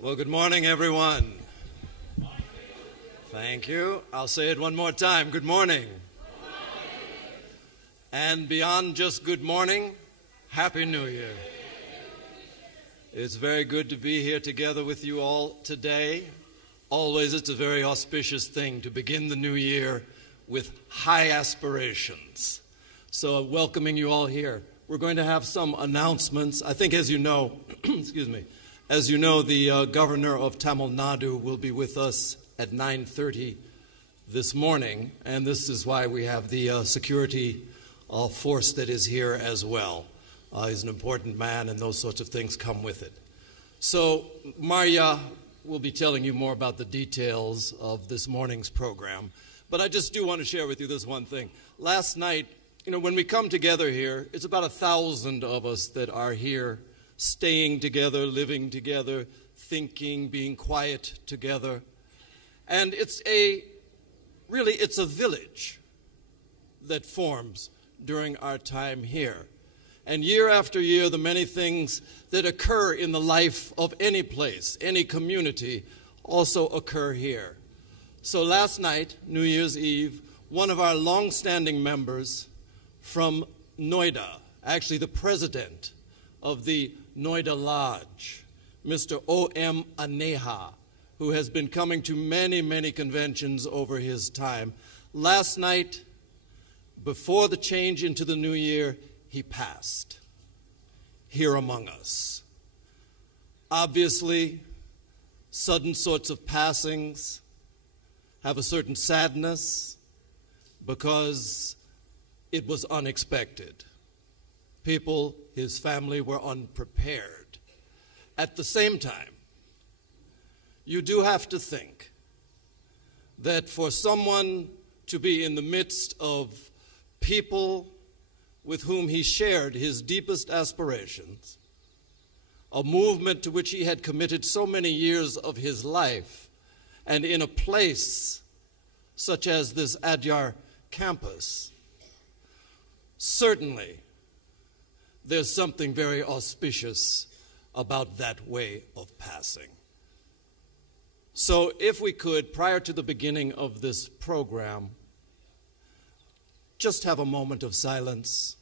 Well, good morning, everyone. Thank you. I'll say it one more time. Good morning. And beyond just good morning, Happy New Year. It's very good to be here together with you all today. Always, it's a very auspicious thing to begin the new year with high aspirations. So, welcoming you all here. We're going to have some announcements. I think, as you know, as you know, the governor of Tamil Nadu will be with us at 9:30 this morning, and this is why we have the security force that is here as well. He's an important man, and those sorts of things come with it. So, Maria will be telling you more about the details of this morning's program, but I just do want to share with you this one thing. Last night, when we come together here, it's about 1,000 of us that are here, staying together, living together, thinking, being quiet together. And it's a village that forms during our time here. And year after year, the many things that occur in the life of any place, any community, also occur here. So last night, New Year's Eve, one of our long-standing members from Noida, actually the president of the Noida Lodge, Mr. O.M. Aneha, who has been coming to many, many conventions over his time. Last night, before the change into the new year, he passed here among us. Obviously, sudden sorts of passings have a certain sadness because it was unexpected. People, his family, were unprepared. At the same time, you do have to think that for someone to be in the midst of people with whom he shared his deepest aspirations, a movement to which he had committed so many years of his life, and in a place such as this Adyar campus, certainly there's something very auspicious about that way of passing. So if we could, prior to the beginning of this program, just have a moment of silence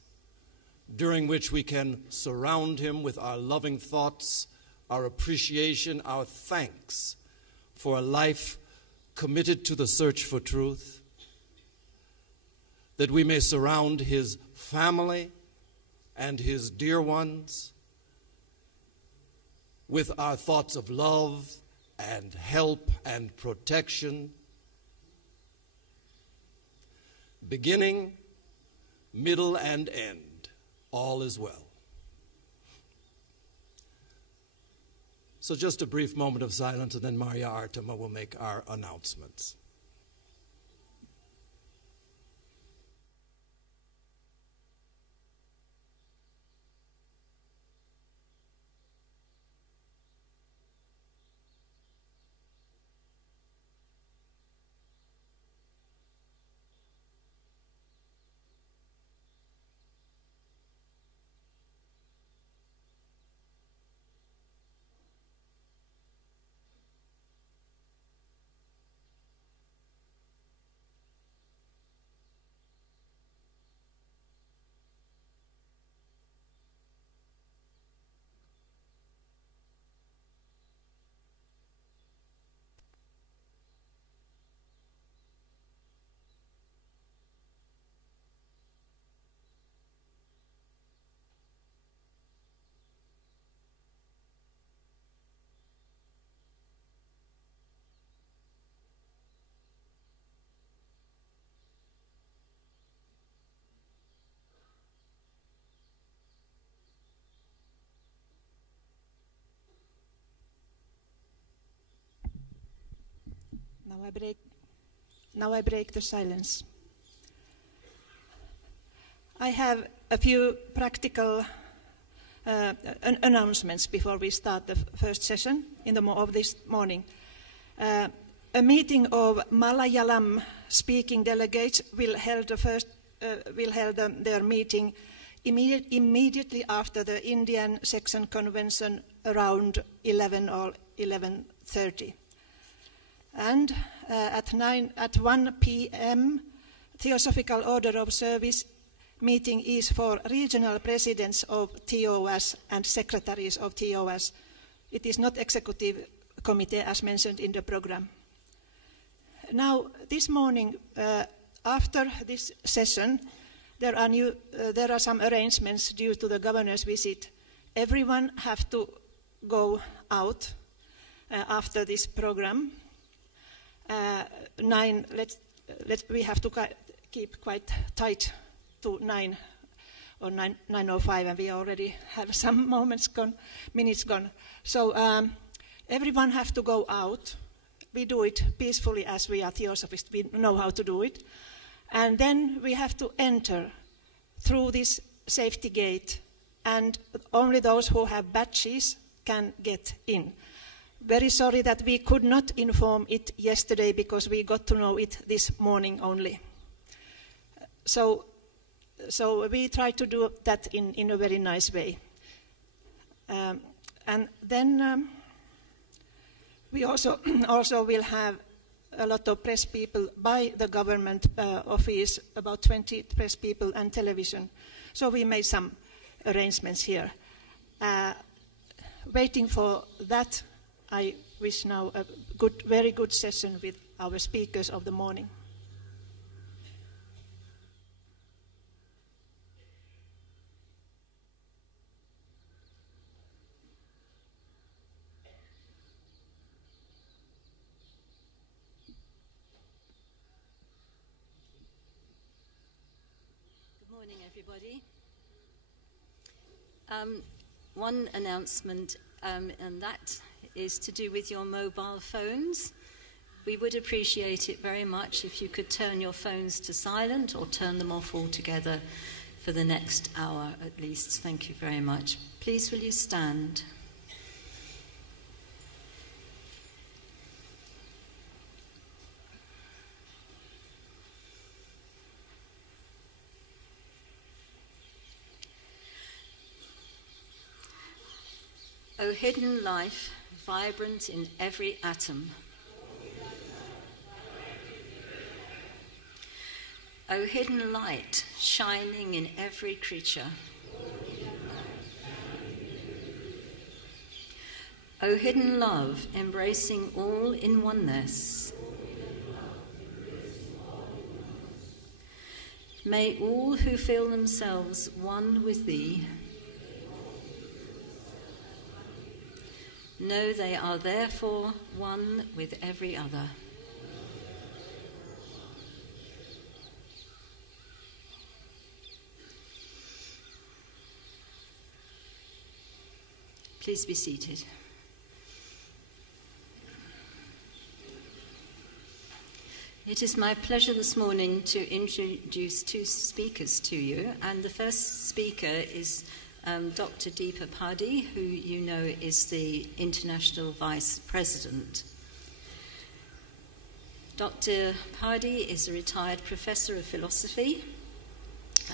during which we can surround him with our loving thoughts, our appreciation, our thanks for a life committed to the search for truth, that we may surround his family and his dear ones with our thoughts of love and help and protection, beginning, middle, and end, all is well. So just a brief moment of silence, and then Maria Artema will make our announcements. Now I break the silence. I have a few practical announcements before we start the first session of this morning. A meeting of Malayalam speaking delegates will hold their meeting immediately after the Indian Section Convention around 11 or 11:30. And at 1 p.m., Theosophical Order of Service meeting is for regional presidents of TOS and secretaries of TOS. It is not executive committee as mentioned in the program. Now, this morning, after this session, there are some arrangements due to the governor's visit. Everyone have to go out after this program. We have to keep quite tight to 9 or 9:05, and we already have some minutes gone. So everyone have to go out. We do it peacefully as we are Theosophists. We know how to do it. And then we have to enter through this safety gate, and only those who have badges can get in. Very sorry that we could not inform it yesterday because we got to know it this morning only. So we try to do that in a very nice way. And then we also will have a lot of press people by the government office, about 20 press people and television. So we made some arrangements here. Waiting for that, I wish now a very good session with our speakers of the morning. Everybody. One announcement, and that is to do with your mobile phones. We would appreciate it very much if you could turn your phones to silent or turn them off altogether for the next hour at least. Thank you very much. Please will you stand? O hidden life, vibrant in every atom. O hidden light, shining in every creature. O hidden love, embracing all in oneness. May all who feel themselves one with thee know they are therefore one with every other. Please be seated. It is my pleasure this morning to introduce two speakers to you, and the first speaker is Dr. Deepa Padhi, who you know is the International Vice President. Dr. Padhi is a retired professor of philosophy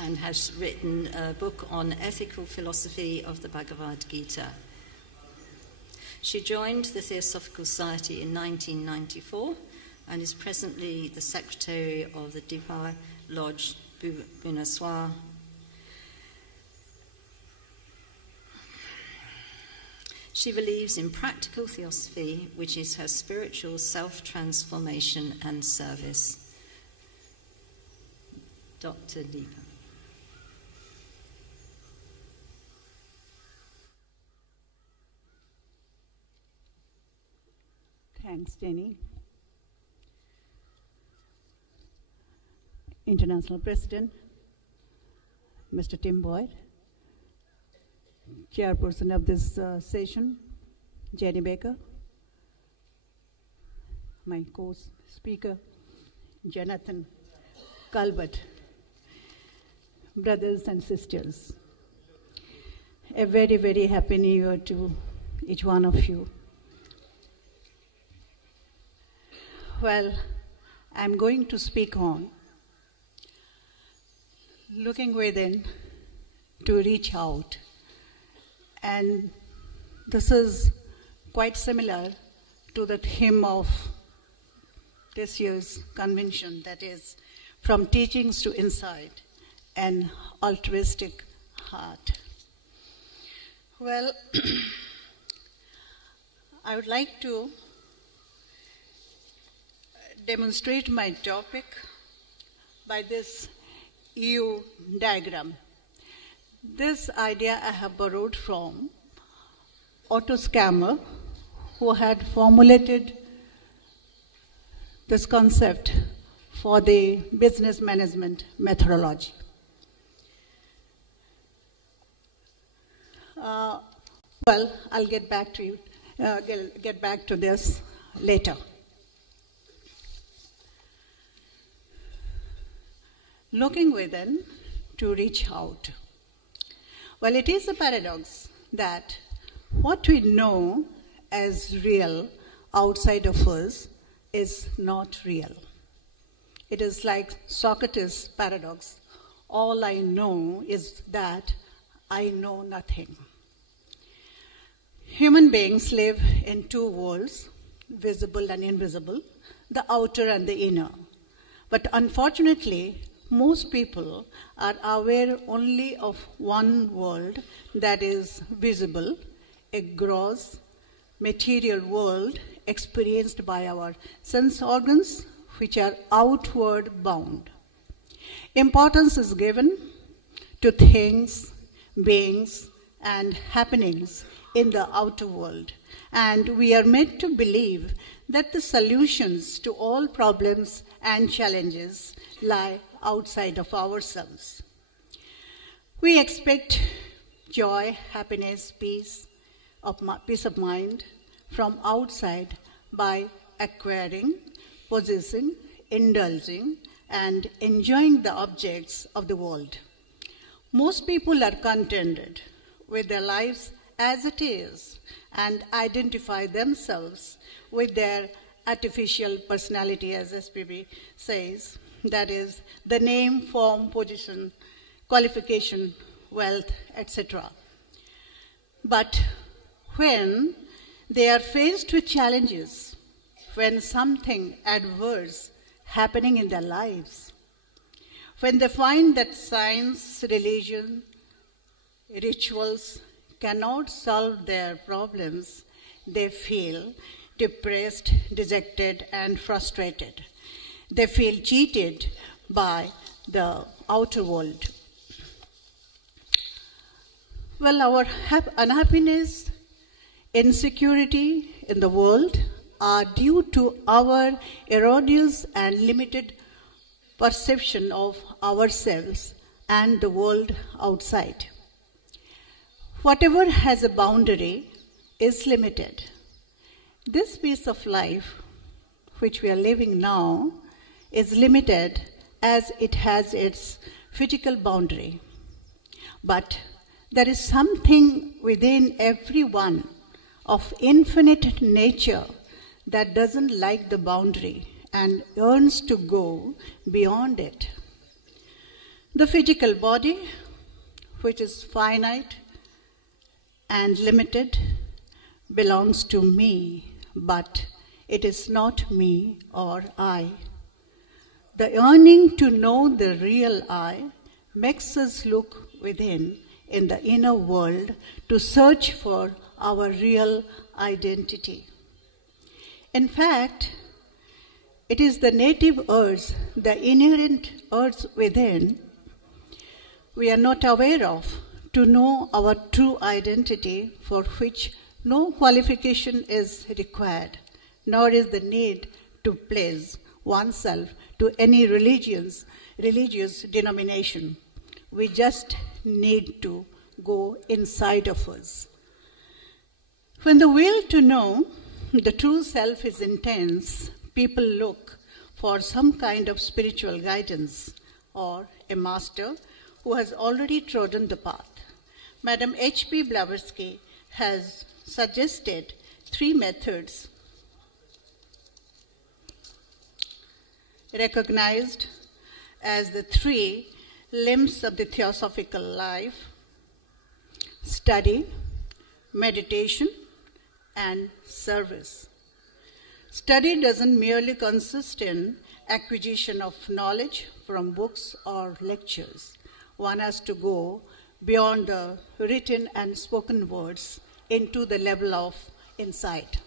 and has written a book on ethical philosophy of the Bhagavad Gita. She joined the Theosophical Society in 1994 and is presently the secretary of the Deepa Lodge Bhubaneswar. She believes in practical theosophy, which is her spiritual self-transformation and service. Dr. Deepa. Thanks, Jenny. International President, Mr. Tim Boyd, Chairperson of this session, Jenny Baker, my co-speaker, Jonathan Kolbert, brothers and sisters. A very, very happy New Year to each one of you. Well, I'm going to speak on looking within to reach out. And this is quite similar to the theme of this year's convention, that is, from teachings to insight, an altruistic heart. Well, I would like to demonstrate my topic by this EU diagram. This idea I have borrowed from Otto Scammer, who had formulated this concept for the business management methodology. Well, I'll get back to you. Get back to this later. Looking within to reach out. Well, it is a paradox that what we know as real outside of us is not real. It is like Socrates' paradox. All I know is that I know nothing. Human beings live in two worlds, visible and invisible, the outer and the inner. But unfortunately, most people are aware only of one world that is visible, a gross, material world experienced by our sense organs, which are outward bound. Importance is given to things, beings, and happenings in the outer world, and we are made to believe that the solutions to all problems and challenges lie outside of ourselves. We expect joy, happiness, peace of mind from outside by acquiring, possessing, indulging, and enjoying the objects of the world. Most people are contented with their lives as it is and identify themselves with their artificial personality, as SPB says, that is, the name, form, position, qualification, wealth, etc. But when they are faced with challenges, when something adverse happening in their lives, when they find that science, religion, rituals cannot solve their problems, they feel depressed, dejected, and frustrated. They feel cheated by the outer world. Well, our unhappiness, insecurity in the world are due to our erroneous and limited perception of ourselves and the world outside. Whatever has a boundary is limited. This piece of life, which we are living now, is limited as it has its physical boundary. But there is something within everyone of infinite nature that doesn't like the boundary and yearns to go beyond it. The physical body, which is finite and limited, belongs to me, but it is not me or I. The yearning to know the real I makes us look within in the inner world to search for our real identity. In fact, it is the native urge, the inherent urge within, we are not aware of, to know our true identity, for which no qualification is required, nor is the need to place oneself to any religious denomination. We just need to go inside of us. When the will to know the true self is intense, people look for some kind of spiritual guidance or a master who has already trodden the path. Madam H.P. Blavatsky has suggested 3 methods recognized as the 3 limbs of the theosophical life: study, meditation, and service. Study doesn't merely consist in acquisition of knowledge from books or lectures. One has to go beyond the written and spoken words into the level of insight.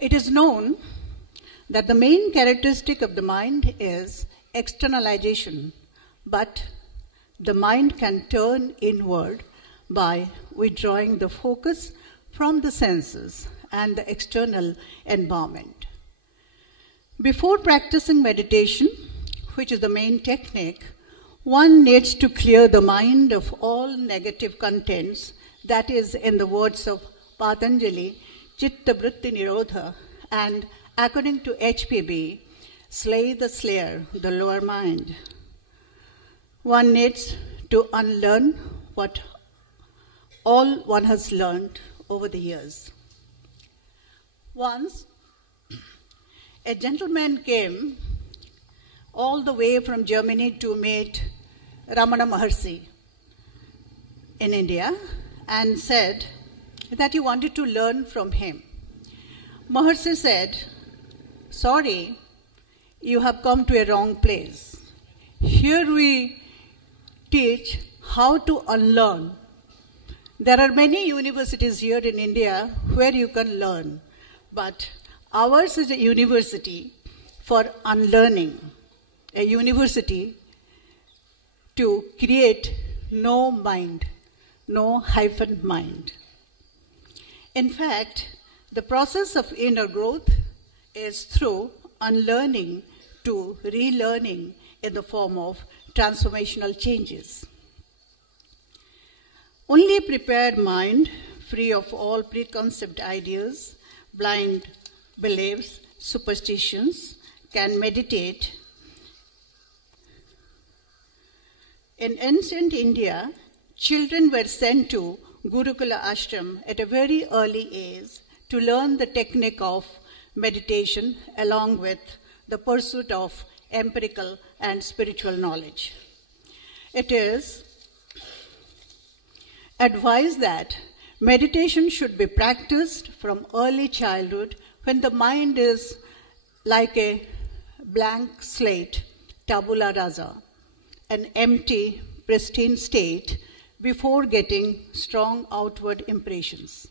It is known that the main characteristic of the mind is externalization, but the mind can turn inward by withdrawing the focus from the senses and the external environment. Before practicing meditation, which is the main technique, one needs to clear the mind of all negative contents, that is, in the words of Patanjali, Chitta Vritti Nirodha, and according to HPB, slay the slayer, the lower mind. One needs to unlearn what all one has learned over the years. Once, a gentleman came all the way from Germany to meet Ramana Maharshi in India and said that he wanted to learn from him. Maharshi said, "Sorry, you have come to a wrong place. Here we teach how to unlearn. There are many universities here in India where you can learn, but ours is a university for unlearning, a university to create no mind, no hyphen mind." In fact, the process of inner growth is through unlearning to relearning in the form of transformational changes. Only a prepared mind, free of all preconceived ideas, blind beliefs, superstitions, can meditate. In ancient India, children were sent to Gurukula ashram at a very early age to learn the technique of meditation along with the pursuit of empirical and spiritual knowledge. It is advised that meditation should be practiced from early childhood when the mind is like a blank slate, tabula rasa, an empty, pristine state before getting strong outward impressions.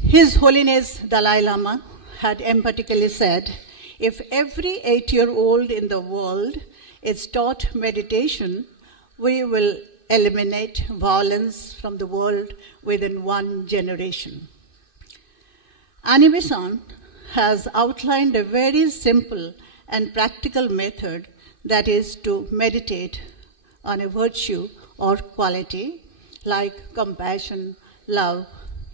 His Holiness Dalai Lama had emphatically said, if every 8-year-old in the world is taught meditation, we will eliminate violence from the world within 1 generation. Anime-san has outlined a very simple and practical method, that is to meditate on a virtue or quality like compassion, love,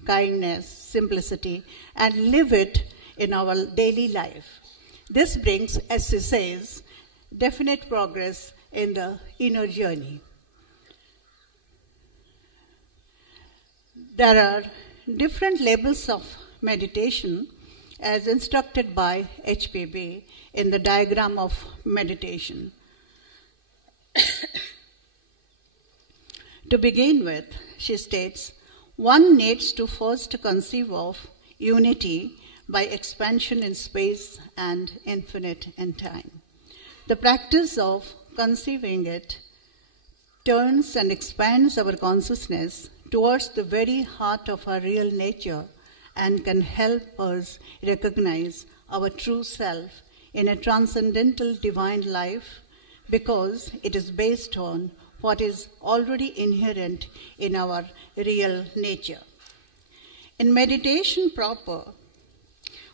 kindness, simplicity, and live it in our daily life. This brings, as she says, definite progress in the inner journey. There are different levels of meditation as instructed by HPB in the diagram of meditation. To begin with, she states, one needs to first conceive of unity by expansion in space and infinite in time. The practice of conceiving it turns and expands our consciousness towards the very heart of our real nature and can help us recognize our true self in a transcendental divine life because it is based on what is already inherent in our real nature. In meditation proper,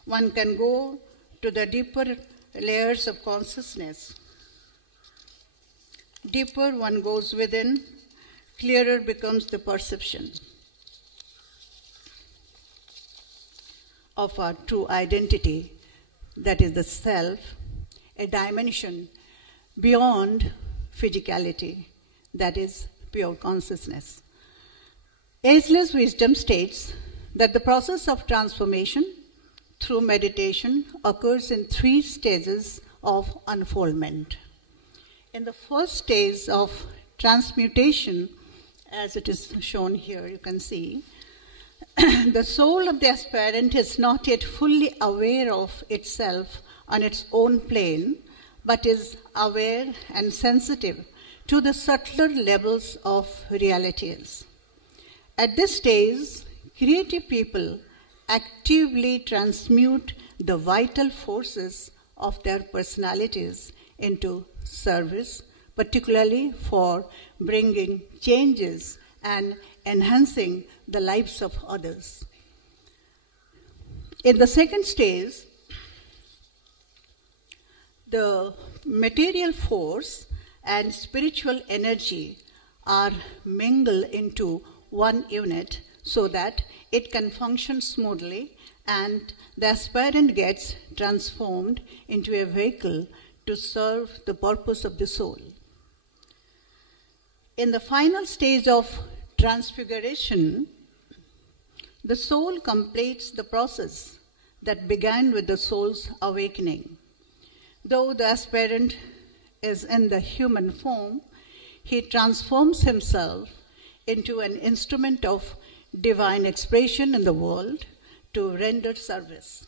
one can go to the deeper layers of consciousness. Deeper one goes within, clearer becomes the perception of our true identity, that is the self, a dimension beyond physicality, that is pure consciousness. Ageless wisdom states that the process of transformation through meditation occurs in 3 stages of unfoldment. In the first stage of transmutation, as it is shown here, you can see, the soul of the aspirant is not yet fully aware of itself on its own plane, but is aware and sensitive to the subtler levels of realities. At this stage, creative people actively transmute the vital forces of their personalities into service, particularly for bringing changes and enhancing the lives of others. In the second stage, the material force and spiritual energy are mingled into one unit so that it can function smoothly, and the aspirant gets transformed into a vehicle to serve the purpose of the soul. In the final stage of transfiguration, the soul completes the process that began with the soul's awakening. Though the aspirant is in the human form, he transforms himself into an instrument of divine expression in the world to render service.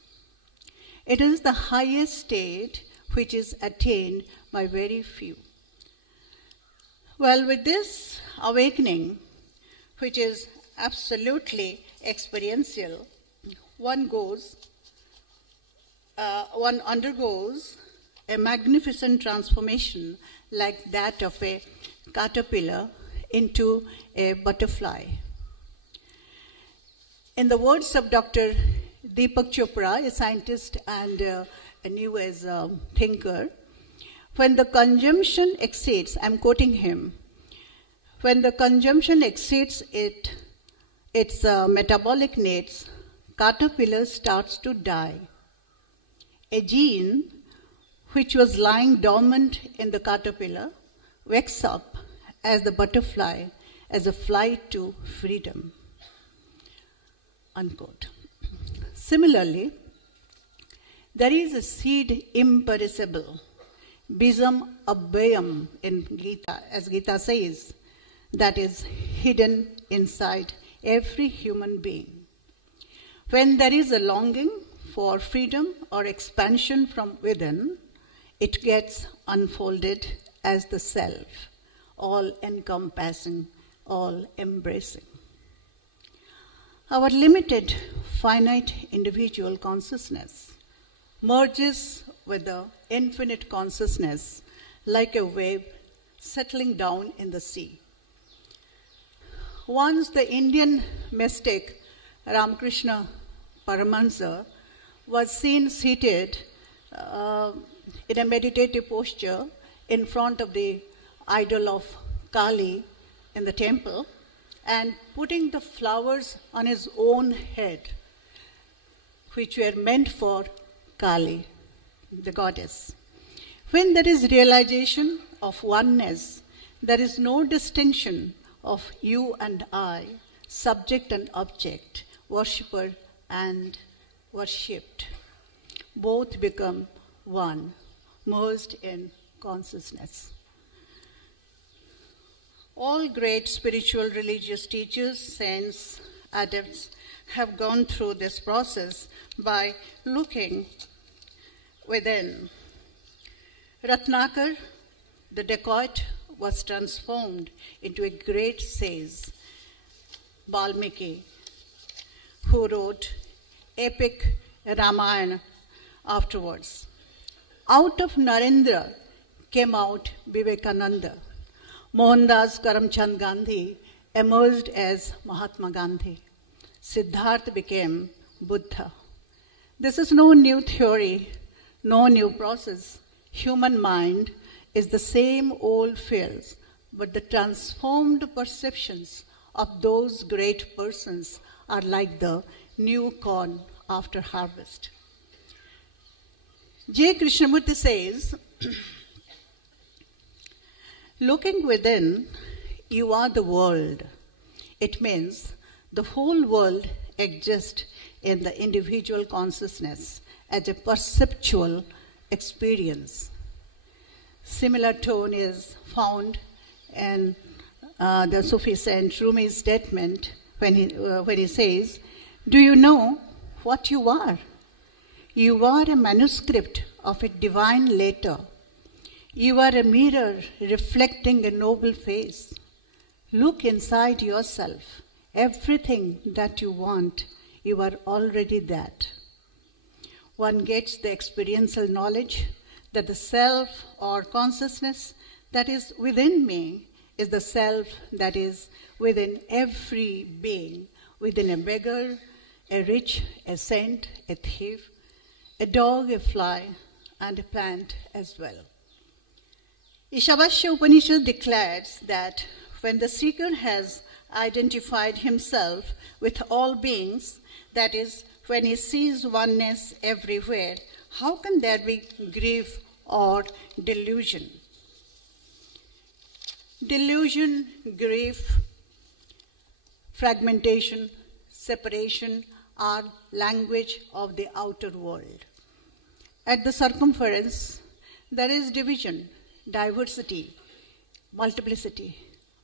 It is the highest state which is attained by very few. Well, with this awakening, which is absolutely experiential, one undergoes a magnificent transformation like that of a caterpillar into a butterfly. In the words of Dr. Deepak Chopra, a scientist and a New Age thinker, when the consumption exceeds, I'm quoting him, when the consumption exceeds its metabolic needs, caterpillar starts to die. A gene which was lying dormant in the caterpillar wakes up as the butterfly, as a flight to freedom. Unquote. Similarly, there is a seed imperishable, bijam abhayam in Gita, as Gita says, that is hidden inside every human being. When there is a longing for freedom or expansion from within, it gets unfolded as the self, all-encompassing, all-embracing. Our limited, finite individual consciousness merges with the infinite consciousness like a wave settling down in the sea. Once the Indian mystic Ramakrishna Paramahansa was seen seated in a meditative posture in front of the idol of Kali in the temple and putting the flowers on his own head, which were meant for Kali, the goddess. When there is realization of oneness, there is no distinction of you and I, subject and object, worshipper and worshipped. Both become one, merged in consciousness. All great spiritual religious teachers, saints, adepts have gone through this process by looking within. Ratnakar, the dacoit, was transformed into a great sage, Valmiki, who wrote epic Ramayana afterwards. Out of Narendra came out Vivekananda. Mohandas Karamchand Gandhi emerged as Mahatma Gandhi. Siddhartha became Buddha. This is no new theory, no new process. Human mind is the same old fields, but the transformed perceptions of those great persons are like the new corn after harvest. J. Krishnamurti says, looking within, you are the world. It means the whole world exists in the individual consciousness as a perceptual experience. Similar tone is found in the Sufi saint Rumi's statement when he says, "Do you know what you are? You are a manuscript of a divine letter. You are a mirror reflecting a noble face. Look inside yourself. Everything that you want, you are already that." One gets the experiential knowledge that the self or consciousness that is within me is the self that is within every being, within a beggar, a rich, a saint, a thief, a dog, a fly, and a plant as well. Ishavasya Upanishad declares that when the seeker has identified himself with all beings, that is, when he sees oneness everywhere, how can there be grief or delusion? Delusion, grief, fragmentation, separation are language of the outer world. At the circumference, there is division, diversity, multiplicity,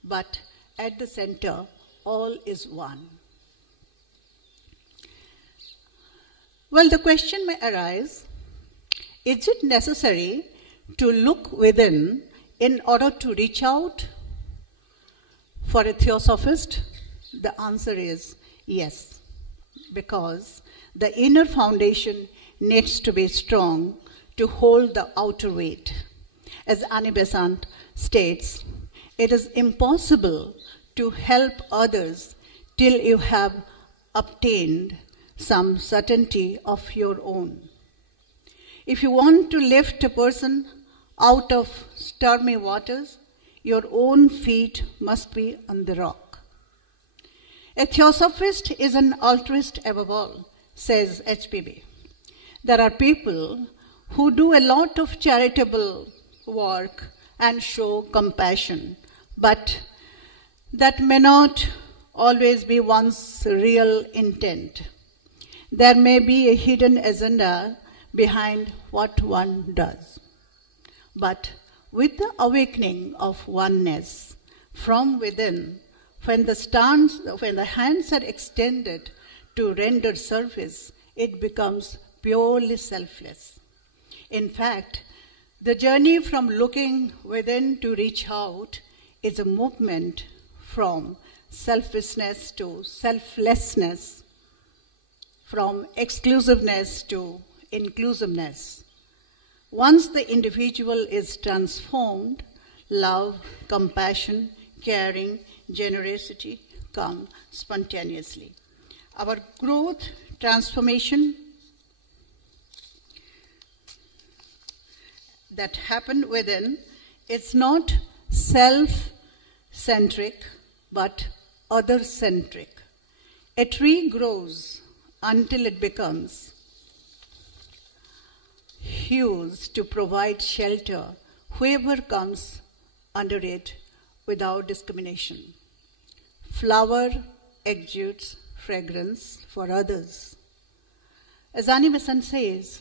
but at the center, all is one. Well, the question may arise, is it necessary to look within in order to reach out? For a theosophist, the answer is yes, because the inner foundation needs to be strong to hold the outer weight. As Annie Besant states, it is impossible to help others till you have obtained some certainty of your own. If you want to lift a person out of stormy waters, your own feet must be on the rock. A theosophist is an altruist above all, says HPB. There are people who do a lot of charitable work and show compassion, but that may not always be one's real intent. There may be a hidden agenda behind what one does. But with the awakening of oneness from within, when the hands are extended to render service, it becomes purely selfless. In fact, the journey from looking within to reach out is a movement from selfishness to selflessness, from exclusiveness to inclusiveness. Once the individual is transformed, love, compassion, caring, generosity come spontaneously. Our growth, transformation that happen within is not self-centric but other-centric. A tree grows until it becomes huge to provide shelter whoever comes under it without discrimination. Flower exudes fragrance for others. As Annie Besant says,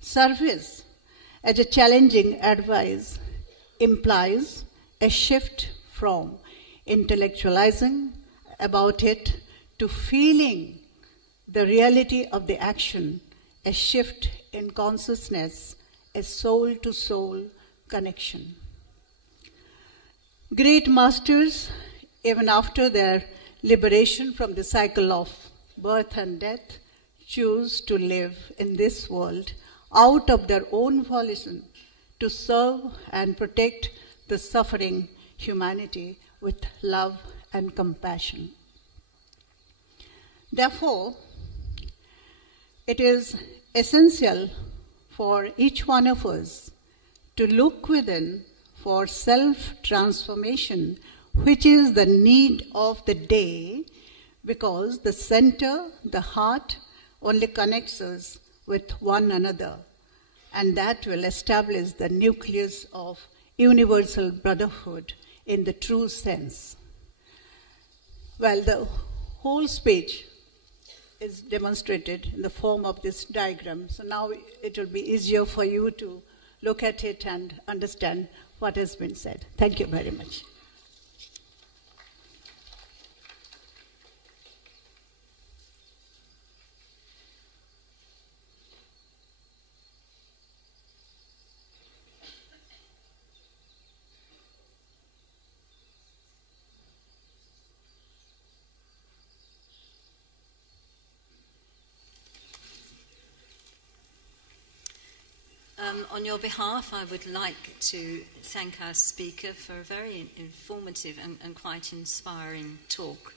service as a challenging advice implies a shift from intellectualizing about it to feeling the reality of the action, a shift in consciousness, a soul-to-soul connection. Great masters, even after their liberation from the cycle of birth and death, choose to live in this world out of their own volition to serve and protect the suffering humanity with love and compassion. Therefore, it is essential for each one of us to look within for self-transformation, which is the need of the day, because the center, the heart, only connects us with one another, and that will establish the nucleus of universal brotherhood in the true sense. Well, the whole speech is demonstrated in the form of this diagram. So now it will be easier for you to look at it and understand what has been said. Thank you very much. On your behalf, I would like to thank our speaker for a very informative and quite inspiring talk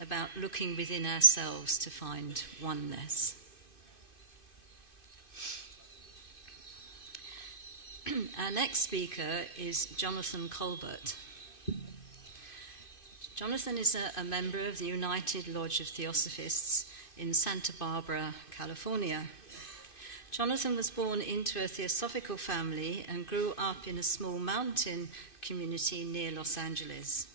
about looking within ourselves to find oneness. Our next speaker is Jonathan Kolbert. Jonathan is a member of the United Lodge of Theosophists in Santa Barbara, California. Jonathan was born into a theosophical family and grew up in a small mountain community near Los Angeles.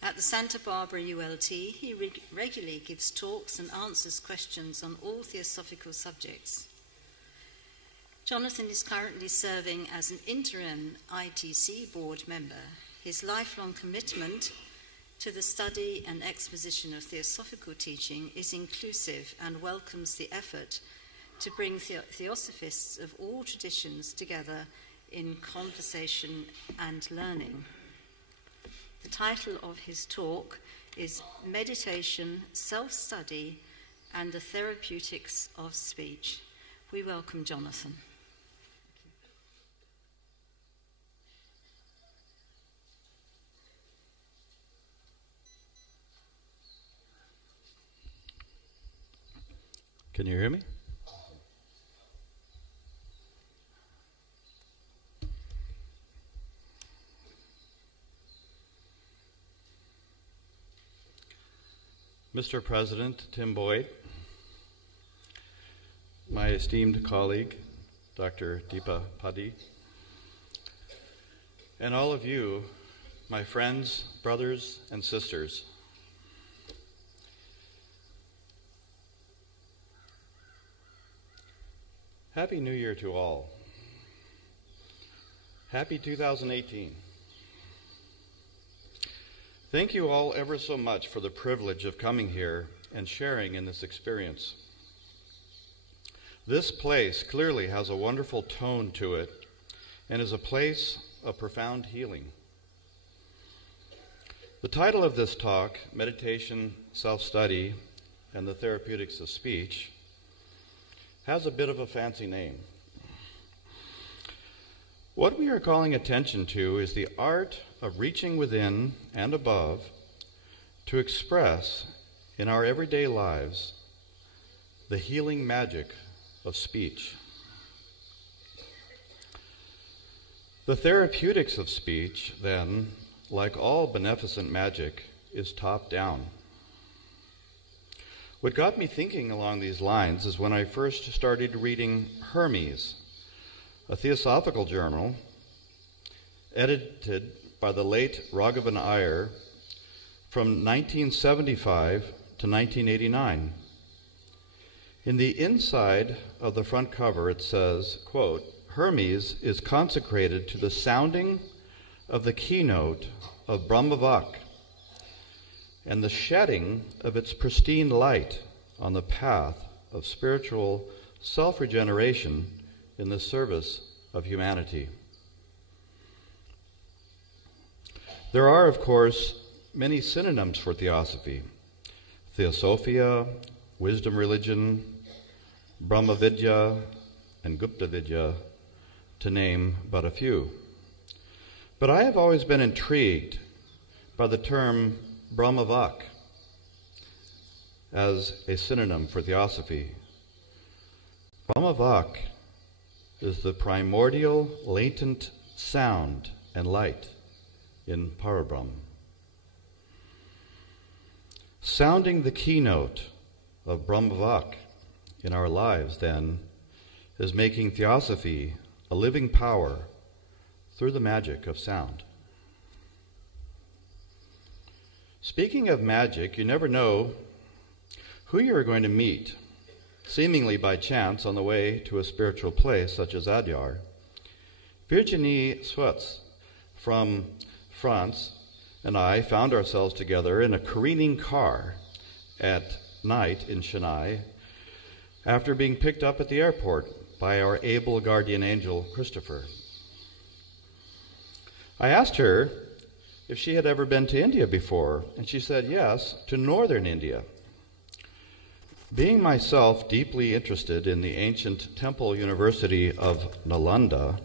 At the Santa Barbara ULT, he regularly gives talks and answers questions on all theosophical subjects. Jonathan is currently serving as an interim ITC board member. His lifelong commitment to the study and exposition of theosophical teaching is inclusive and welcomes the effort to bring theosophists of all traditions together in conversation and learning. The title of his talk is Meditation, Self-Study, and the Therapeutics of Speech. We welcome Jonathan. Can you hear me? Mr. President Tim Boyd, my esteemed colleague, Dr. Deepa Padhi, and all of you, my friends, brothers, and sisters. Happy New Year to all. Happy 2018. Thank you all ever so much for the privilege of coming here and sharing in this experience. This place clearly has a wonderful tone to it and is a place of profound healing. The title of this talk, Meditation, Self-Study, and the Therapeutics of Speech, has a bit of a fancy name. What we are calling attention to is the art of reaching within and above to express in our everyday lives the healing magic of speech. The therapeutics of speech, then, like all beneficent magic, is top-down. What got me thinking along these lines is when I first started reading Hermes, a theosophical journal edited by the late Raghavan Iyer from 1975 to 1989. In the inside of the front cover it says, quote, Hermes is consecrated to the sounding of the keynote of Brahmavak and the shedding of its pristine light on the path of spiritual self-regeneration in the service of humanity. There are, of course, many synonyms for theosophy: Theosophia, wisdom religion, Brahmavidya, and Gupta Vidya, to name but a few. But I have always been intrigued by the term Brahmavak as a synonym for theosophy. Brahmavak is the primordial latent sound and light in Parabrahm. Sounding the keynote of Brahmavak in our lives, then, is making theosophy a living power through the magic of sound. Speaking of magic, you never know who you are going to meet, seemingly by chance on the way to a spiritual place such as Adyar. Virginie Swetz from France and I found ourselves together in a careening car at night in Chennai after being picked up at the airport by our able guardian angel, Christopher. I asked her if she had ever been to India before, and she said yes, to northern India. Being myself deeply interested in the ancient temple university of Nalanda,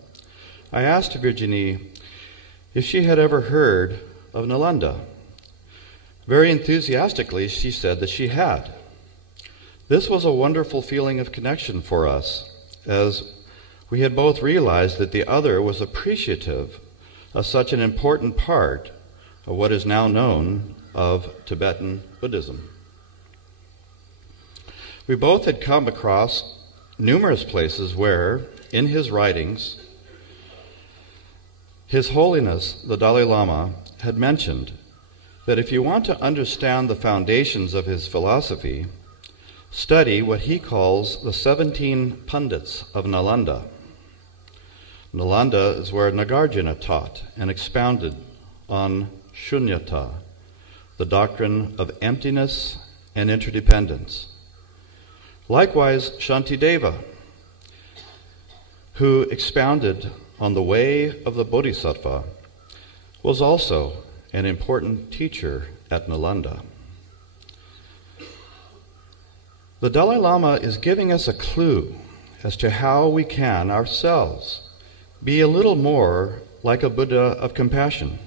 I asked Virginie if she had ever heard of Nalanda. Very enthusiastically, she said that she had. This was a wonderful feeling of connection for us, as we had both realized that the other was appreciative of such an important part of what is now known of Tibetan Buddhism. We both had come across numerous places where, in his writings, His Holiness, the Dalai Lama, had mentioned that if you want to understand the foundations of his philosophy, study what he calls the 17 Pundits of Nalanda. Nalanda is where Nagarjuna taught and expounded on Shunyata, the doctrine of emptiness and interdependence. Likewise, Shantideva, who expounded on the way of the Bodhisattva, was also an important teacher at Nalanda. The Dalai Lama is giving us a clue as to how we can ourselves be a little more like a Buddha of compassion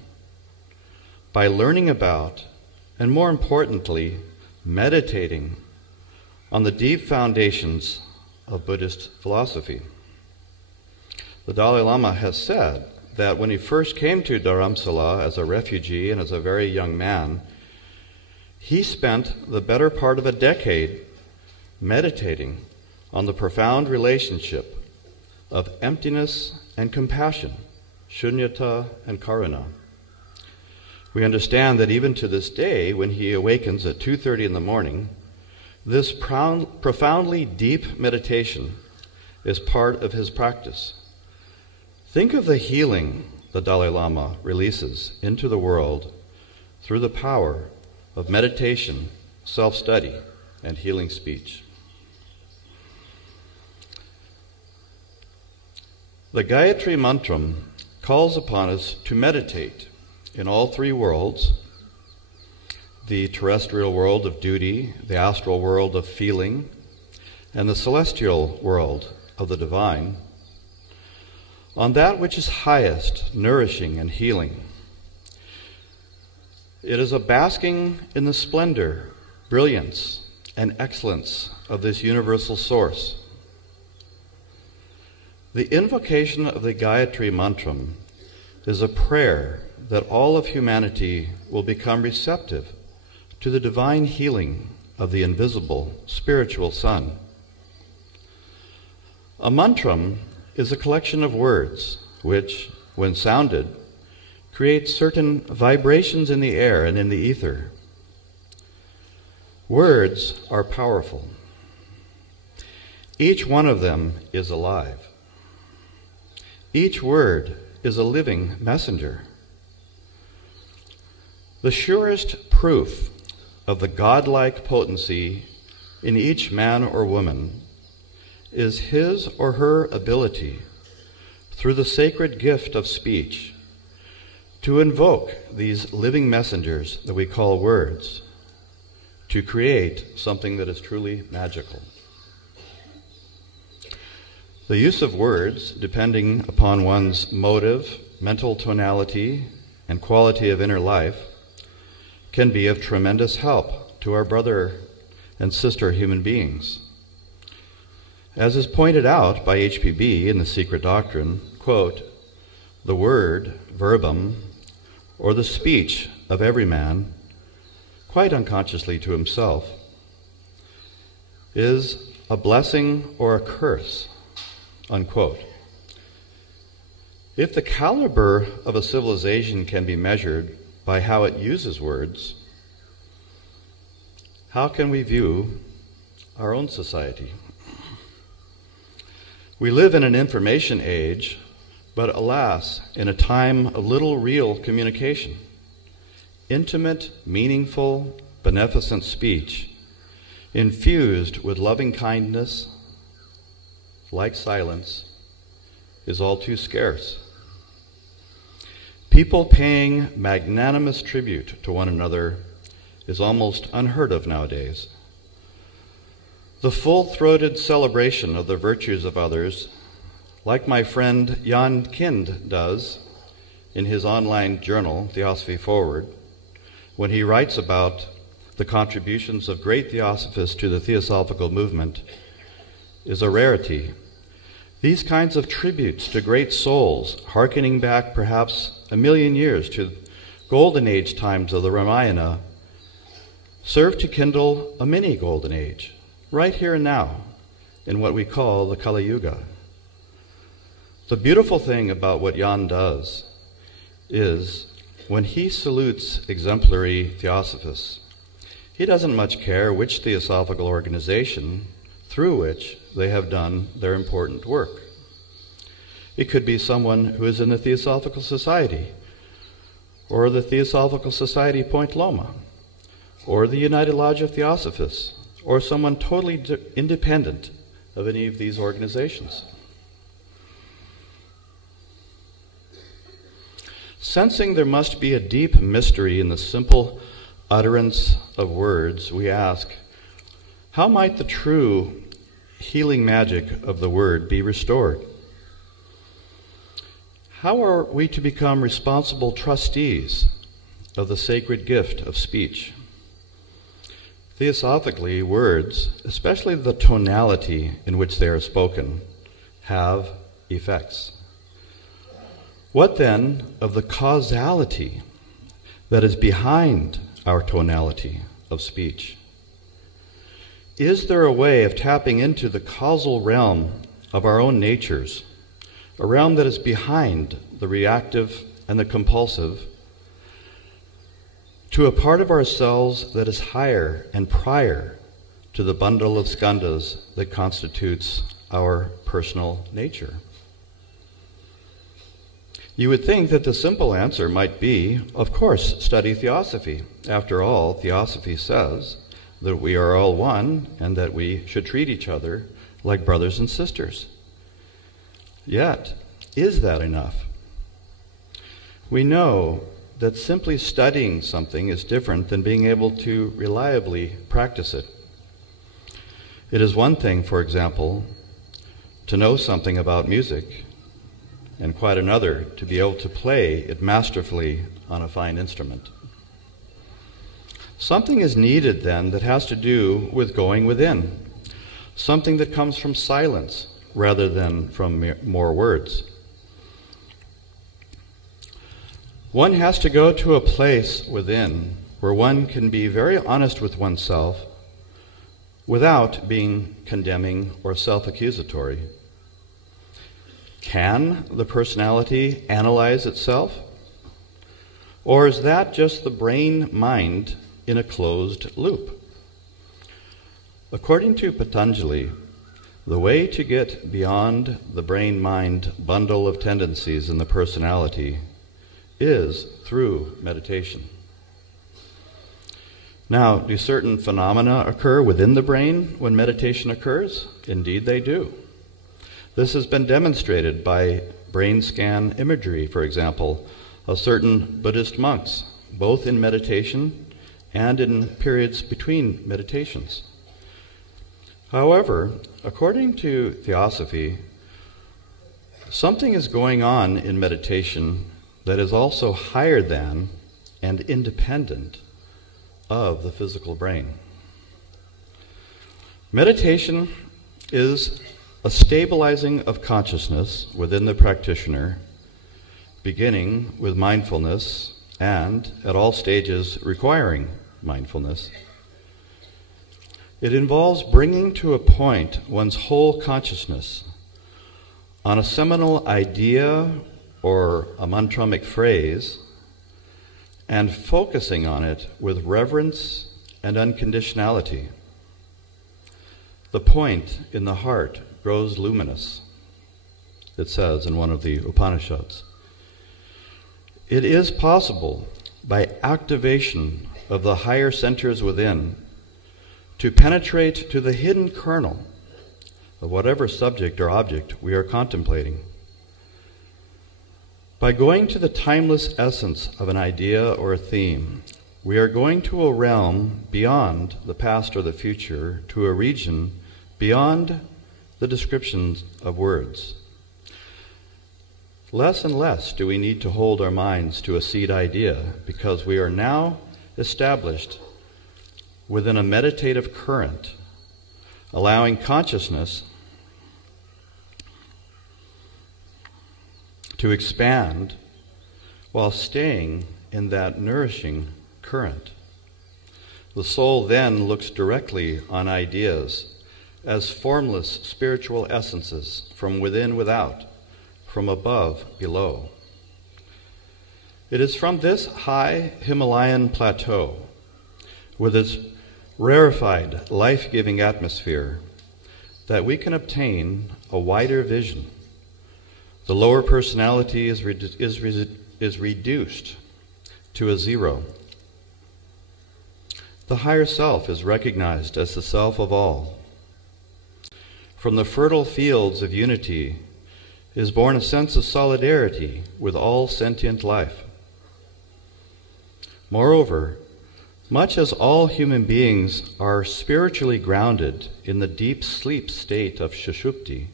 by learning about, and more importantly, meditating on the deep foundations of Buddhist philosophy. The Dalai Lama has said that when he first came to Dharamsala as a refugee and as a very young man, he spent the better part of a decade meditating on the profound relationship of emptiness and compassion, shunyata and karuna. We understand that even to this day, when he awakens at 2:30 in the morning, this profoundly deep meditation is part of his practice. Think of the healing the Dalai Lama releases into the world through the power of meditation, self-study, and healing speech. The Gayatri Mantra calls upon us to meditate in all three worlds: the terrestrial world of duty, the astral world of feeling, and the celestial world of the divine, on that which is highest, nourishing, and healing. It is a basking in the splendor, brilliance, and excellence of this universal source. The invocation of the Gayatri Mantra is a prayer that all of humanity will become receptive to the divine healing of the invisible spiritual sun. A mantra is a collection of words which, when sounded, create certain vibrations in the air and in the ether. Words are powerful. Each one of them is alive. Each word is a living messenger. The surest proof of the godlike potency in each man or woman is his or her ability, through the sacred gift of speech, to invoke these living messengers that we call words, to create something that is truly magical. The use of words, depending upon one's motive, mental tonality, and quality of inner life, can be of tremendous help to our brother and sister human beings. As is pointed out by HPB in the Secret Doctrine, quote, "The word, verbum, or the speech of every man, quite unconsciously to himself, is a blessing or a curse," unquote. If the caliber of a civilization can be measured by how it uses words, how can we view our own society? We live in an information age, but alas, in a time of little real communication. Intimate, meaningful, beneficent speech, infused with loving kindness, like silence, is all too scarce. People paying magnanimous tribute to one another is almost unheard of nowadays. The full-throated celebration of the virtues of others, like my friend Jan Kind does in his online journal, Theosophy Forward, when he writes about the contributions of great theosophists to the theosophical movement, is a rarity. These kinds of tributes to great souls, hearkening back perhaps 1,000,000 years to golden age times of the Ramayana, serve to kindle a mini golden age, right here and now, in what we call the Kali Yuga. The beautiful thing about what Jan does is when he salutes exemplary theosophists, he doesn't much care which theosophical organization through which they have done their important work. It could be someone who is in the Theosophical Society, or the Theosophical Society Point Loma, or the United Lodge of Theosophists, or someone totally independent of any of these organizations. Sensing there must be a deep mystery in the simple utterance of words, we ask, how might the true healing magic of the word be restored? How are we to become responsible trustees of the sacred gift of speech? Theosophically, words, especially the tonality in which they are spoken, have effects. What then of the causality that is behind our tonality of speech? Is there a way of tapping into the causal realm of our own natures, a realm that is behind the reactive and the compulsive, to a part of ourselves that is higher and prior to the bundle of skandhas that constitutes our personal nature? You would think that the simple answer might be, of course, study theosophy. After all, theosophy says that we are all one and that we should treat each other like brothers and sisters. Yet, is that enough? We know that simply studying something is different than being able to reliably practice it. It is one thing, for example, to know something about music, and quite another to be able to play it masterfully on a fine instrument. Something is needed then that has to do with going within, something that comes from silence rather than from more words. One has to go to a place within where one can be very honest with oneself without being condemning or self-accusatory. Can the personality analyze itself? Or is that just the brain-mind in a closed loop? According to Patanjali, the way to get beyond the brain-mind bundle of tendencies in the personality is through meditation. Now, do certain phenomena occur within the brain when meditation occurs? Indeed they do. This has been demonstrated by brain scan imagery, for example, of certain Buddhist monks, both in meditation and in periods between meditations. However, according to Theosophy, something is going on in meditation that is also higher than and independent of the physical brain. Meditation is a stabilizing of consciousness within the practitioner, beginning with mindfulness and, at all stages, requiring mindfulness. It involves bringing to a point one's whole consciousness on a seminal idea or a mantramic phrase and focusing on it with reverence and unconditionality. The point in the heart grows luminous, it says in one of the Upanishads. It is possible, by activation of the higher centers within, to penetrate to the hidden kernel of whatever subject or object we are contemplating. By going to the timeless essence of an idea or a theme, we are going to a realm beyond the past or the future, to a region beyond the descriptions of words. Less and less do we need to hold our minds to a seed idea, because we are now established within a meditative current, allowing consciousness to expand while staying in that nourishing current. The soul then looks directly on ideas as formless spiritual essences from within without, from above below. It is from this high Himalayan plateau, with its rarefied, life-giving atmosphere, that we can obtain a wider vision. The lower personality is reduced to a zero. The higher self is recognized as the self of all. From the fertile fields of unity is born a sense of solidarity with all sentient life. Moreover, much as all human beings are spiritually grounded in the deep sleep state of Sushupti,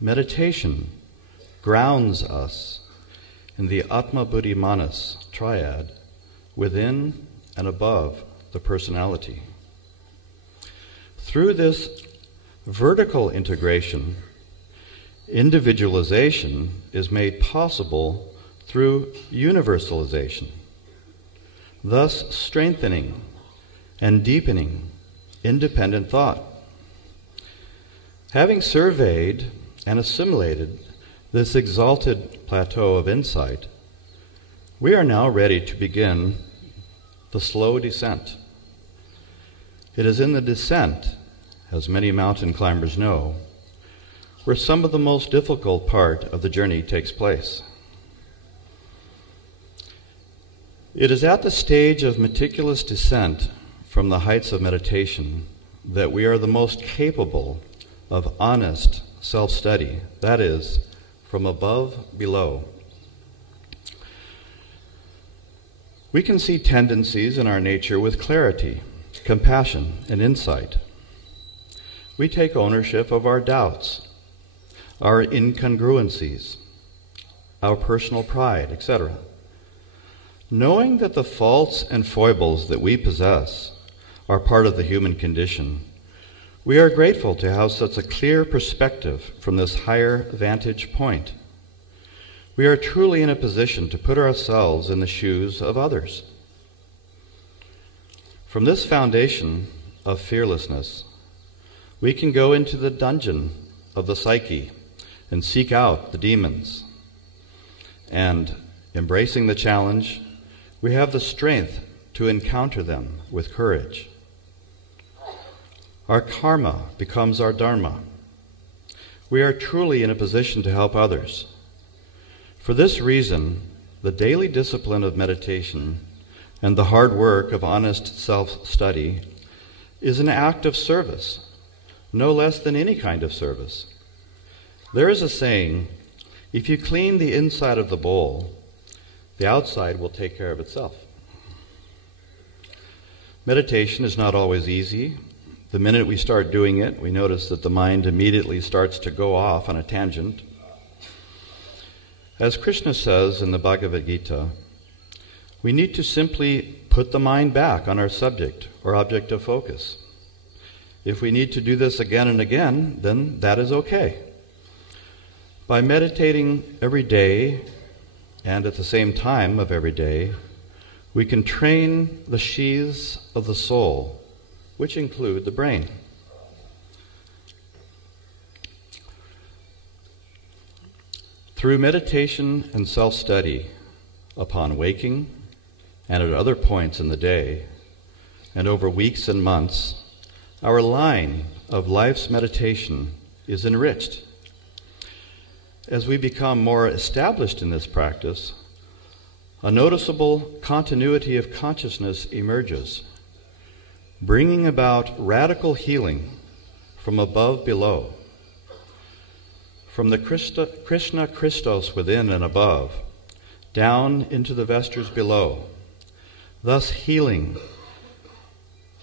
meditation grounds us in the Atma Buddhi Manas triad within and above the personality. Through this vertical integration, individualization is made possible through universalization, thus strengthening and deepening independent thought. Having surveyed and assimilated this exalted plateau of insight, we are now ready to begin the slow descent. It is in the descent, as many mountain climbers know, where some of the most difficult part of the journey takes place. It is at the stage of meticulous descent from the heights of meditation that we are the most capable of honest self-study, that is, from above below. We can see tendencies in our nature with clarity, compassion, and insight. We take ownership of our doubts, our incongruencies, our personal pride, etc. Knowing that the faults and foibles that we possess are part of the human condition, we are grateful to have such a clear perspective from this higher vantage point. We are truly in a position to put ourselves in the shoes of others. From this foundation of fearlessness, we can go into the dungeon of the psyche and seek out the demons. And, embracing the challenge, we have the strength to encounter them with courage. Our karma becomes our dharma. We are truly in a position to help others. For this reason, the daily discipline of meditation and the hard work of honest self-study is an act of service, no less than any kind of service. There is a saying, if you clean the inside of the bowl, the outside will take care of itself. Meditation is not always easy. The minute we start doing it, we notice that the mind immediately starts to go off on a tangent. As Krishna says in the Bhagavad Gita, we need to simply put the mind back on our subject or object of focus. If we need to do this again and again, then that is okay. By meditating every day and at the same time of every day, we can train the sheaths of the soul, which include the brain. Through meditation and self-study, upon waking and at other points in the day, and over weeks and months, our line of life's meditation is enriched. As we become more established in this practice, a noticeable continuity of consciousness emerges, bringing about radical healing from above below. From the Krishna Christos within and above, down into the vestures below, thus healing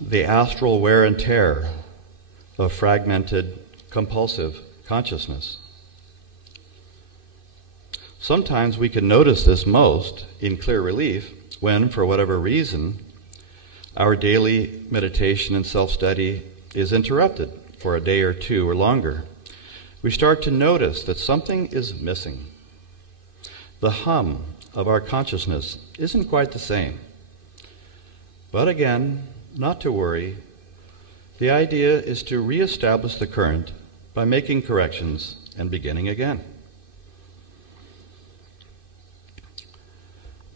the astral wear and tear of fragmented, compulsive consciousness. Sometimes we can notice this most in clear relief when, for whatever reason, our daily meditation and self-study is interrupted for a day or two or longer. We start to notice that something is missing. The hum of our consciousness isn't quite the same. But again, not to worry. The idea is to reestablish the current by making corrections and beginning again.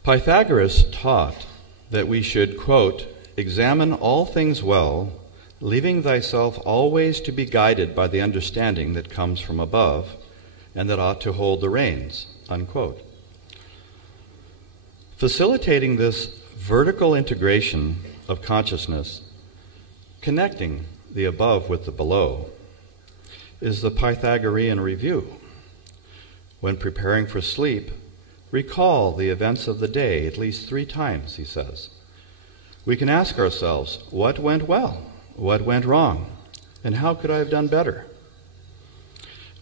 Pythagoras taught that we should, quote, examine all things well, leaving thyself always to be guided by the understanding that comes from above, and that ought to hold the reins, unquote. Facilitating this vertical integration of consciousness, connecting the above with the below, is the Pythagorean review. When preparing for sleep, recall the events of the day at least 3 times, he says. We can ask ourselves, what went well? What went wrong? And how could I have done better?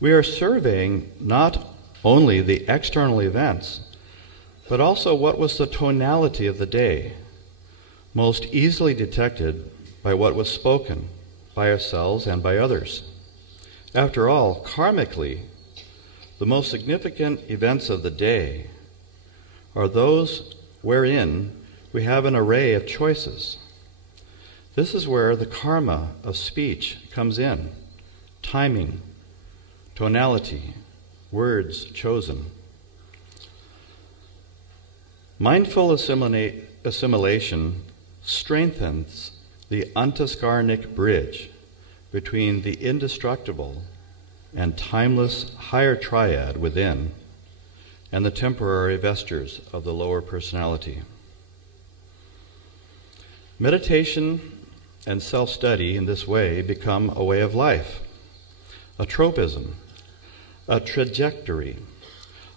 We are surveying not only the external events, but also what was the tonality of the day, most easily detected by what was spoken by ourselves and by others. After all, karmically, the most significant events of the day are those wherein we have an array of choices. This is where the karma of speech comes in: timing, tonality, words chosen. Mindful assimilation strengthens the antaskarnic bridge between the indestructible and timeless higher triad within and the temporary vestures of the lower personality. Meditation and self-study in this way become a way of life, a tropism, a trajectory,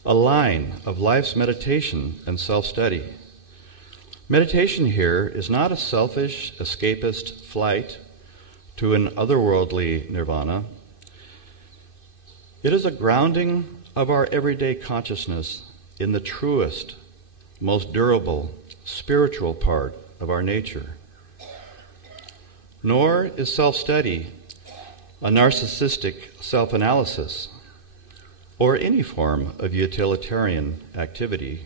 a line of life's meditation and self-study. Meditation here is not a selfish, escapist flight to an otherworldly nirvana. It is a grounding of our everyday consciousness in the truest, most durable, spiritual part of our nature. Nor is self-study a narcissistic self-analysis or any form of utilitarian activity.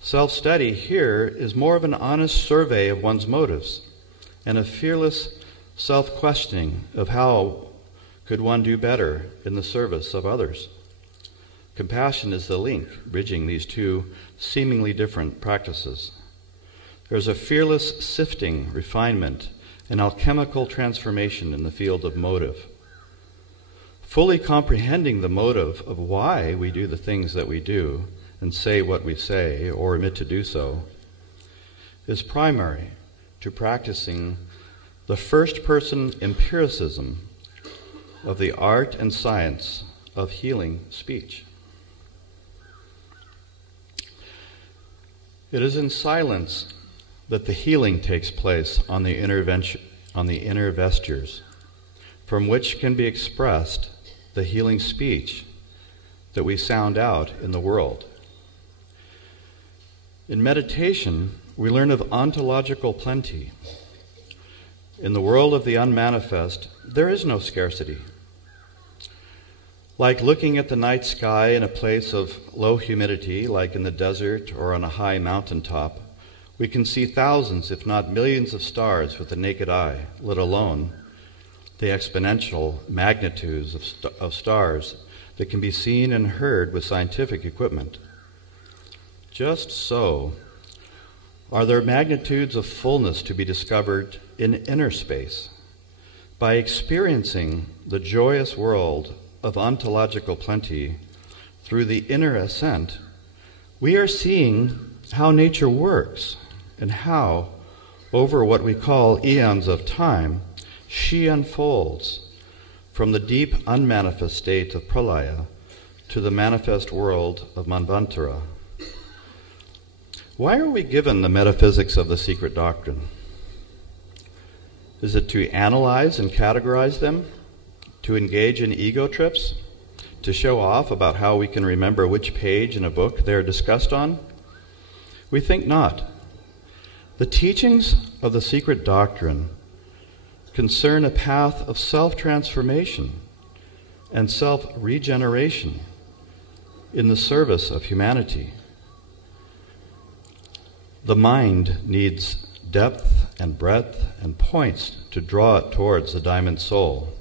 Self-study here is more of an honest survey of one's motives and a fearless self-questioning of how could one do better in the service of others. Compassion is the link bridging these two seemingly different practices. There's a fearless sifting, refinement, and alchemical transformation in the field of motive. Fully comprehending the motive of why we do the things that we do and say what we say or omit to do so is primary to practicing the first-person empiricism of the art and science of healing speech. It is in silence that the healing takes place on the inner vestures, from which can be expressed the healing speech that we sound out in the world. In meditation, we learn of ontological plenty. In the world of the unmanifest, there is no scarcity. Like looking at the night sky in a place of low humidity, like in the desert or on a high mountaintop, we can see thousands, if not millions, of stars with the naked eye, let alone the exponential magnitudes of stars that can be seen and heard with scientific equipment. Just so are there magnitudes of fullness to be discovered in inner space. By experiencing the joyous world of ontological plenty through the inner ascent, we are seeing how nature works and how, over what we call eons of time, she unfolds from the deep unmanifest state of pralaya to the manifest world of manvantara. Why are we given the metaphysics of the Secret Doctrine? Is it to analyze and categorize them? To engage in ego trips? To show off about how we can remember which page in a book they're discussed on? We think not. The teachings of the Secret Doctrine concern a path of self-transformation and self-regeneration in the service of humanity. The mind needs depth and breadth and points to draw it towards the diamond soul.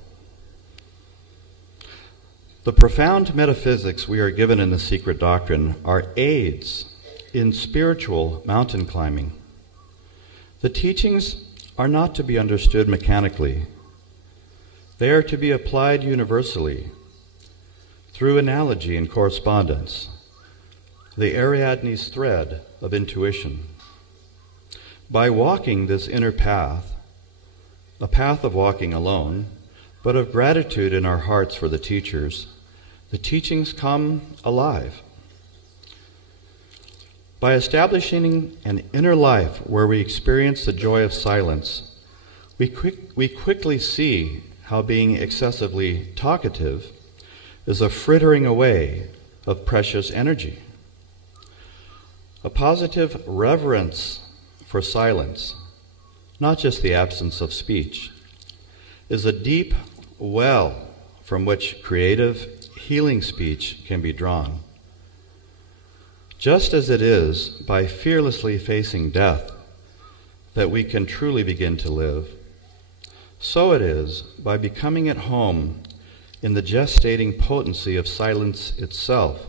The profound metaphysics we are given in the Secret Doctrine are aids in spiritual mountain climbing. The teachings are not to be understood mechanically. They are to be applied universally through analogy and correspondence, the Ariadne's thread of intuition. By walking this inner path, a path of walking alone, but of gratitude in our hearts for the teachers, the teachings come alive. By establishing an inner life where we experience the joy of silence, we quickly see how being excessively talkative is a frittering away of precious energy. A positive reverence for silence, not just the absence of speech, is a deep well from which creative, healing speech can be drawn. Just as it is by fearlessly facing death that we can truly begin to live, so it is by becoming at home in the gestating potency of silence itself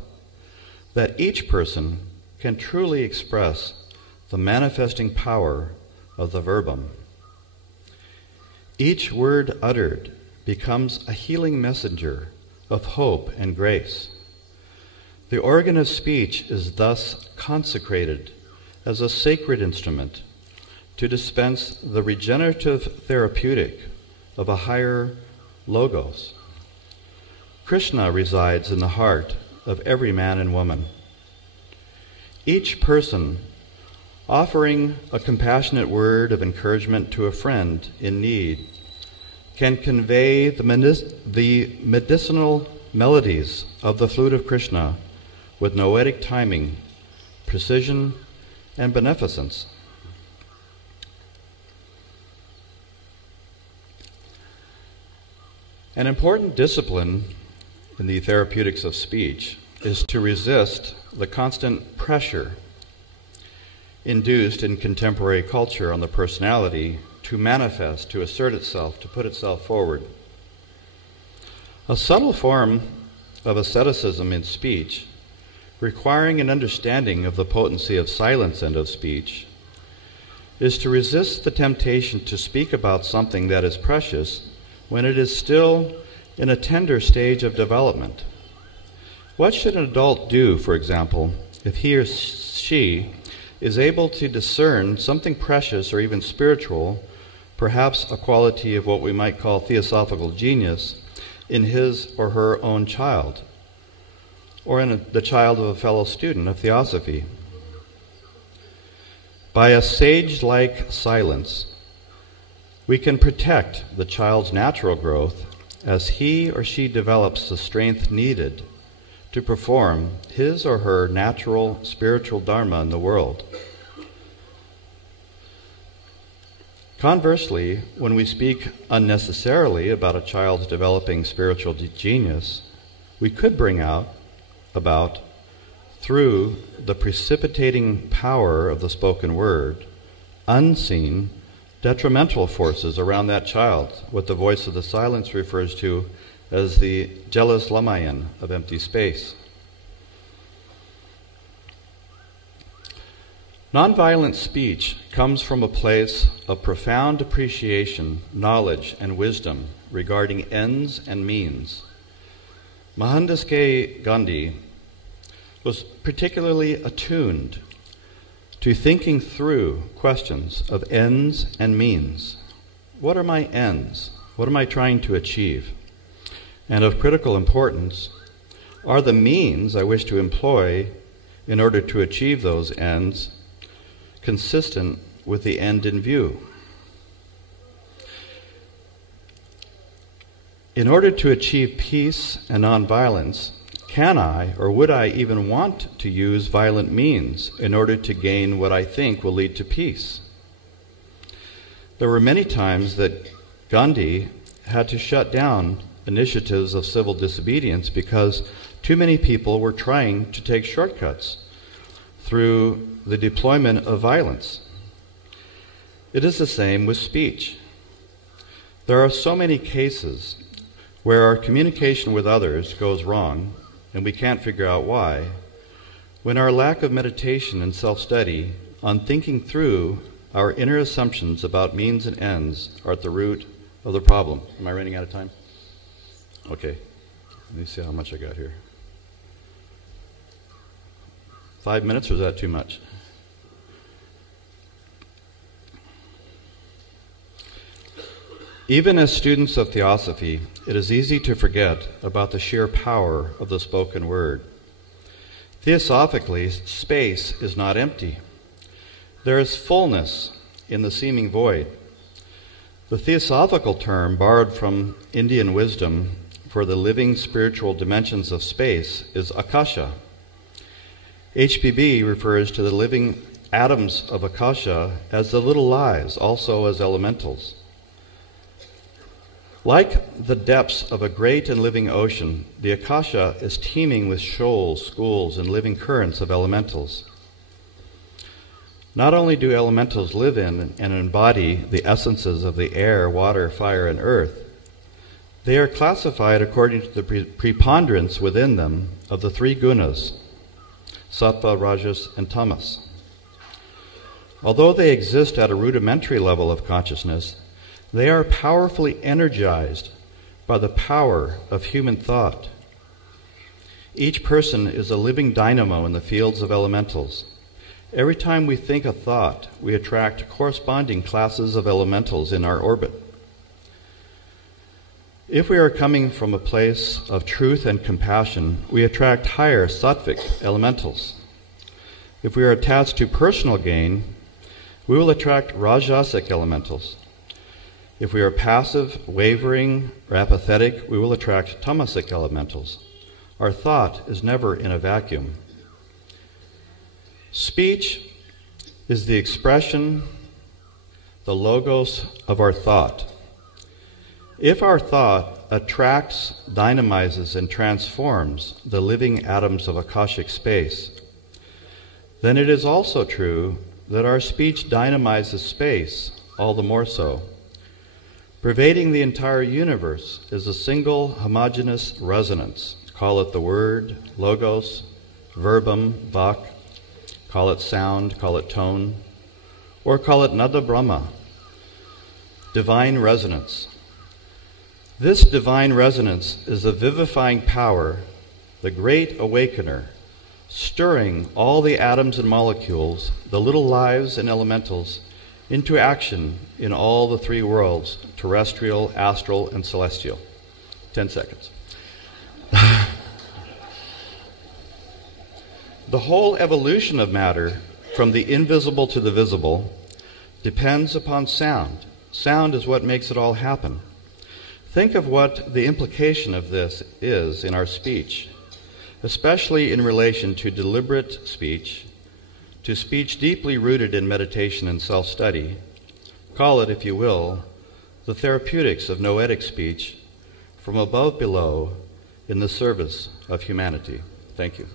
that each person can truly express the manifesting power of the verbum. Each word uttered becomes a healing messenger of hope and grace. The organ of speech is thus consecrated as a sacred instrument to dispense the regenerative therapeutic of a higher logos. Krishna resides in the heart of every man and woman. Each person offering a compassionate word of encouragement to a friend in need can convey the medicinal melodies of the flute of Krishna with noetic timing, precision, and beneficence. An important discipline in the therapeutics of speech is to resist the constant pressure induced in contemporary culture on the personality to manifest, to assert itself, to put itself forward. A subtle form of asceticism in speech, requiring an understanding of the potency of silence and of speech, is to resist the temptation to speak about something that is precious when it is still in a tender stage of development. What should an adult do, for example, if he or she is able to discern something precious or even spiritual, perhaps a quality of what we might call theosophical genius, in his or her own child, or in the child of a fellow student of theosophy? By a sage-like silence, we can protect the child's natural growth as he or she develops the strength needed to perform his or her natural spiritual dharma in the world. Conversely, when we speak unnecessarily about a child's developing spiritual genius, we could bring about, through the precipitating power of the spoken word, unseen, detrimental forces around that child, what the voice of the silence refers to as the jealous lamayan of empty space. Nonviolent speech comes from a place of profound appreciation, knowledge, and wisdom regarding ends and means. Mohandas K. Gandhi was particularly attuned to thinking through questions of ends and means. What are my ends? What am I trying to achieve? And of critical importance, are the means I wish to employ in order to achieve those ends consistent with the end in view? In order to achieve peace and nonviolence, can I or would I even want to use violent means in order to gain what I think will lead to peace? There were many times that Gandhi had to shut down initiatives of civil disobedience because too many people were trying to take shortcuts through the deployment of violence. It is the same with speech. There are so many cases where our communication with others goes wrong and we can't figure out why, when our lack of meditation and self-study on thinking through our inner assumptions about means and ends are at the root of the problem. Am I running out of time? Okay. Let me see how much I got here. 5 minutes, or is that too much? Even as students of theosophy, it is easy to forget about the sheer power of the spoken word. Theosophically, space is not empty. There is fullness in the seeming void. The theosophical term, borrowed from Indian wisdom for the living spiritual dimensions of space, is akasha. HPB refers to the living atoms of akasha as the little lives, also as elementals. Like the depths of a great and living ocean, the akasha is teeming with shoals, schools, and living currents of elementals. Not only do elementals live in and embody the essences of the air, water, fire, and earth, they are classified according to the preponderance within them of the three gunas, sattva, rajas, and tamas. Although they exist at a rudimentary level of consciousness, they are powerfully energized by the power of human thought. Each person is a living dynamo in the fields of elementals. Every time we think a thought, we attract corresponding classes of elementals in our orbit. If we are coming from a place of truth and compassion, we attract higher sattvic elementals. If we are attached to personal gain, we will attract rajasic elementals. If we are passive, wavering, or apathetic, we will attract tamasic elementals. Our thought is never in a vacuum. Speech is the expression, the logos of our thought. If our thought attracts, dynamizes, and transforms the living atoms of Akashic space, then it is also true that our speech dynamizes space all the more so. Pervading the entire universe is a single homogeneous resonance. Call it the word, logos, verbum, vak, call it sound, call it tone, or call it nada brahma, divine resonance. This divine resonance is the vivifying power, the great awakener, stirring all the atoms and molecules, the little lives and elementals, into action in all the three worlds, terrestrial, astral, and celestial. 10 seconds. The whole evolution of matter, from the invisible to the visible, depends upon sound. Sound is what makes it all happen. Think of what the implication of this is in our speech, especially in relation to deliberate speech, to speech deeply rooted in meditation and self-study. Call it, if you will, the therapeutics of noetic speech, from above below, in the service of humanity. Thank you.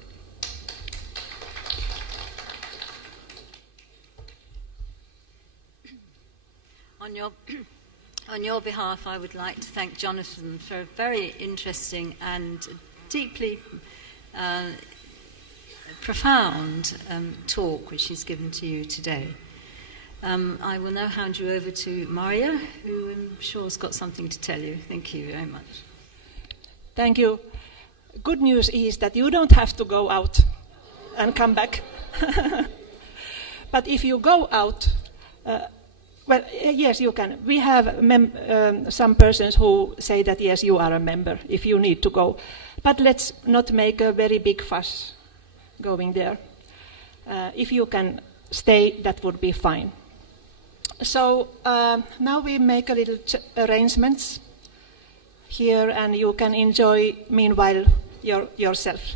On your behalf, I would like to thank Jonathan for a very interesting and deeply profound talk which he's given to you today. I will now hand you over to Maria, who I'm sure has got something to tell you. Thank you very much. Thank you. Good news is that you don't have to go out and come back. But if you go out, well, yes, you can. We have some persons who say that, yes, you are a member if you need to go. But let's not make a very big fuss going there. If you can stay, that would be fine. So now we make a little arrangements. here and you can enjoy meanwhile yourself.